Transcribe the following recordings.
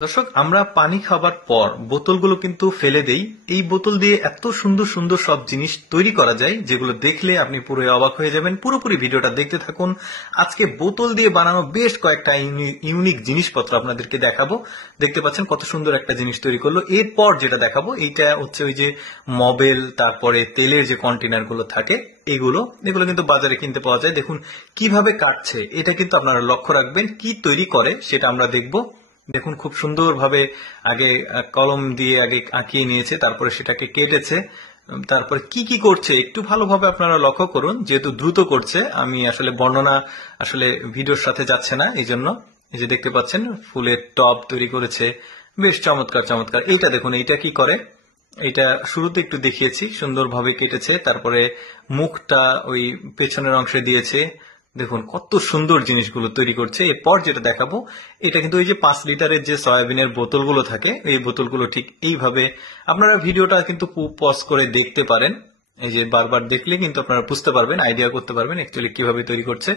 দর্শক, আমরা পানি খাবার পর বোতলগুলো কিন্তু ফেলে দেই। এই বোতল দিয়ে এত সুন্দর সুন্দর সব জিনিস তৈরি করা যায়, যেগুলো দেখলে আপনি পুরো অবাক হয়ে যাবেন। পুরোপুরি ভিডিওটা দেখতে থাকুন। আজকে বোতল দিয়ে বানানো বেশ কয়েকটা ইউনিক জিনিসপত্র আপনাদেরকে দেখাবো। দেখতে পাচ্ছেন কত সুন্দর একটা জিনিস তৈরি করলো। এরপর যেটা দেখাবো এইটা হচ্ছে ওই যে মবেল, তারপরে তেলের যে কন্টেনার গুলো থাকে এগুলো কিন্তু বাজারে কিনতে পাওয়া যায়। দেখুন কিভাবে কাটছে, এটা কিন্তু আপনারা লক্ষ্য রাখবেন। কি তৈরি করে সেটা আমরা দেখবো। দেখুন খুব সুন্দরভাবে আগে কলম দিয়ে আগে আঁকিয়ে নিয়েছে, তারপরে সেটাকে কেটেছে। তারপরে কি কি করছে একটু ভালোভাবে আপনারা লক্ষ্য করুন। যেহেতু দ্রুত করছে, আমি আসলে বর্ণনা আসলে ভিডিওর সাথে যাচ্ছে না, এই জন্য। এই যে দেখতে পাচ্ছেন ফুলের টব তৈরি করেছে, বেশ চমৎকার চমৎকার। এইটা দেখুন, এইটা কি করে, এটা শুরুতে একটু দেখিয়েছি, সুন্দরভাবে কেটেছে। তারপরে মুখটা ওই পেছনের অংশে দিয়েছে। দেখুন কত সুন্দর জিনিসগুলো তৈরি করছে। এরপর যেটা দেখাবো, এটা কিন্তু ওই যে 5 লিটারের যে সয়াবিনের বোতলগুলো থাকে, এই বোতলগুলো ঠিক এইভাবে আপনারা ভিডিওটা কিন্তু পজ করে দেখতে পারেন। এই যে বারবার দেখলে কিন্তু আপনারা বুঝতে পারবেন, আইডিয়া করতে পারবেন অ্যাকচুয়ালি কিভাবে তৈরি করছে।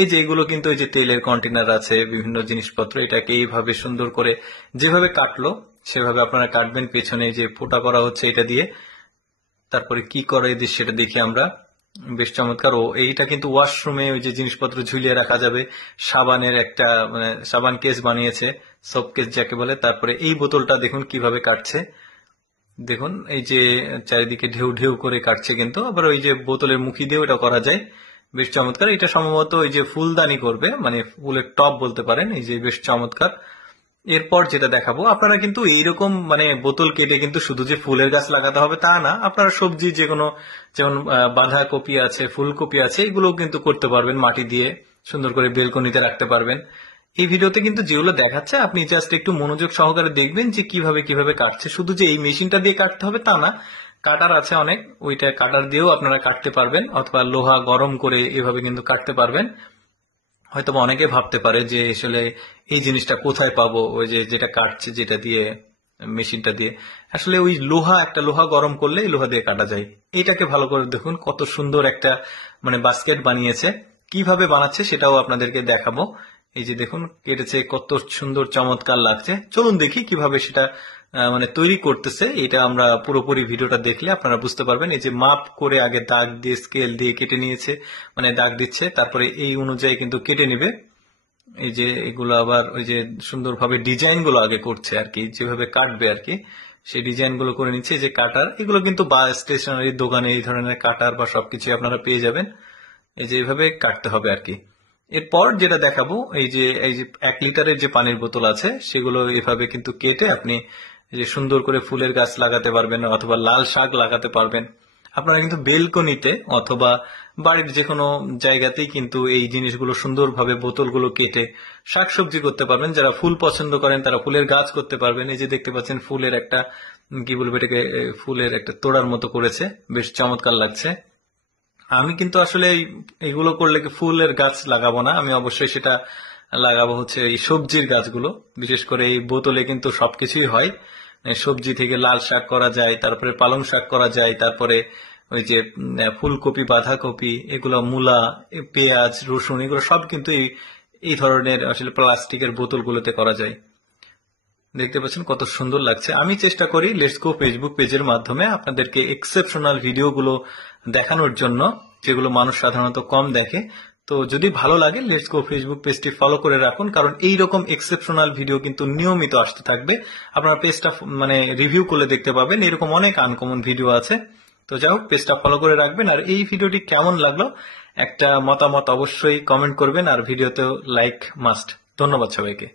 এই যে এগুলো কিন্তু ওই যে তেলের কন্টেনার আছে, বিভিন্ন জিনিসপত্র, এটাকে এইভাবে সুন্দর করে যেভাবে কাটলো সেভাবে আপনারা কাটবেন। পেছনে যে ফোঁটা করা হচ্ছে এটা দিয়ে। তারপরে কি করে সেটা দেখি আমরা। বেশ চমৎকার। ও এইটা কিন্তু ওয়াশরুমে ওই যে জিনিসপত্র ঝুলিয়ে রাখা যাবে। সাবানের একটা মানে সাবান কেস বানিয়েছে, সোপ কেস যাকে বলে। তারপরে এই বোতলটা দেখুন কিভাবে কাটছে। দেখুন এই যে চারিদিকে ঢেউ ঢেউ করে কাটছে, কিন্তু আবার ওই যে বোতলের মুখি দিয়ে ওটা করা যায়। বেশ চমৎকার। এটা সম্ভবত ওই যে ফুলদানি করবে, মানে ফুলের টব বলতে পারেন। এই যে বেশ চমৎকার। এরপর যেটা দেখাবো, আপনারা কিন্তু এইরকম মানে বোতল কেটে কিন্তু শুধু যে ফুলের গাছ লাগাতে হবে তা না, আপনারা সবজি যে কোনো, যেমন বাঁধাকপি আছে, ফুলকপি আছে, এগুলো কিন্তু করতে পারবেন মাটি দিয়ে। সুন্দর করে বেলকনিতে রাখতে পারবেন। এই ভিডিওতে কিন্তু যেগুলো দেখাচ্ছে আপনি জাস্ট একটু মনোযোগ সহকারে দেখবেন যে কিভাবে কিভাবে কাটছে। শুধু যে এই মেশিনটা দিয়ে কাটতে হবে তা না, কাটার আছে অনেক, ওইটা কাটার দিয়েও আপনারা কাটতে পারবেন, অথবা লোহা গরম করে এভাবে কিন্তু কাটতে পারবেন। হয়তো অনেকে ভাবতে পারে যে আসলে এই জিনিসটা কোথায় পাবো, ওই যে যেটা কাটছে যেটা দিয়ে, মেশিনটা দিয়ে। আসলে ওই একটা লোহা গরম করলে এই লোহা দিয়ে কাটা যায়। এইটাকে ভালো করে দেখুন, কত সুন্দর একটা মানে বাস্কেট বানিয়েছে। কিভাবে বানাচ্ছে সেটাও আপনাদেরকে দেখাবো। এই যে দেখুন কেটেছে, কত সুন্দর চমৎকার লাগছে। চলুন দেখি কিভাবে সেটা মানে তৈরি করতেছে। এটা আমরা পুরোপুরি ভিডিওটা দেখলে আপনারা বুঝতে পারবেন। এই যে মাপ করে আগে দাগ দিয়ে স্কেল দিয়ে কেটে নিয়েছে, মানে দাগ দিচ্ছে, তারপরে এই অনুযায়ী কিন্তু কেটে নিবে। এই যে এগুলো আবার ওই যে সুন্দরভাবে ডিজাইন গুলো আগে করছে আর কি, যেভাবে কাটবে আর কি সেই ডিজাইন গুলো করে নিচ্ছে। যে কাটার, এগুলো কিন্তু বা স্টেশনারি দোকানে এই ধরনের কাটার বা সবকিছু আপনারা পেয়ে যাবেন। এই যে এইভাবে কাটতে হবে আর কি। এরপর যেটা দেখাবো, এই যে 1 লিটারের যে পানির বোতল আছে সেগুলো এভাবে কিন্তু কেটে আপনি যে সুন্দর করে ফুলের গাছ লাগাতে পারবেন, অথবা লাল শাক লাগাতে পারবেন। আপনারা কিন্তু বেলকনিতে অথবা বাড়ির যে কোনো জায়গাতেই কিন্তু এই জিনিসগুলো সুন্দরভাবে বোতলগুলো কেটে শাকসবজি করতে পারবেন। যারা ফুল পছন্দ করেন তারা ফুলের গাছ করতে পারবেন। এই যে দেখতে পাচ্ছেন ফুলের একটা কি বলবো এটাকে, ফুলের একটা তোড়ার মতো করেছে, বেশ চমৎকার লাগছে। আমি কিন্তু আসলে এগুলো করলে কি ফুলের গাছ লাগাবো না, আমি অবশ্যই সেটা লাগাবো হচ্ছে এই সবজির গাছগুলো। বিশেষ করে এই বোতলে কিন্তু সবকিছুই হয়। সবজি থেকে লাল শাক করা যায়, তারপরে পালং শাক করা যায়, তারপরে ওই যে ফুলকপি, বাঁধাকপি, এগুলো মূলা, পেঁয়াজ, রসুন, এগুলো সব কিন্তু এই ধরনের আসলে প্লাস্টিকের বোতলগুলোতে করা যায়। দেখতে পাচ্ছেন কত সুন্দর লাগছে। আমি চেষ্টা করি লেটস গো ফেসবুক পেজের মাধ্যমে আপনাদেরকে এক্সেপশনাল ভিডিওগুলো দেখানোর জন্য, যেগুলো মানুষ সাধারণত কম দেখে। তো যদি ভালো লাগে লেটস গো ফেসবুক পেজটি ফলো করে রাখুন, কারণ এইরকম এক্সেপশনাল ভিডিও কিন্তু নিয়মিত আসতে থাকবে। আপনারা পেজটা মানে রিভিউ করলে দেখতে পাবেন এরকম অনেক আনকমন ভিডিও আছে। তো যাই হোক, পেজটা ফলো করে রাখবেন। আর এই ভিডিওটি কেমন লাগলো একটা মতামত অবশ্যই কমেন্ট করবেন, আর ভিডিওতেও লাইক মাস্ট। ধন্যবাদ সবাইকে।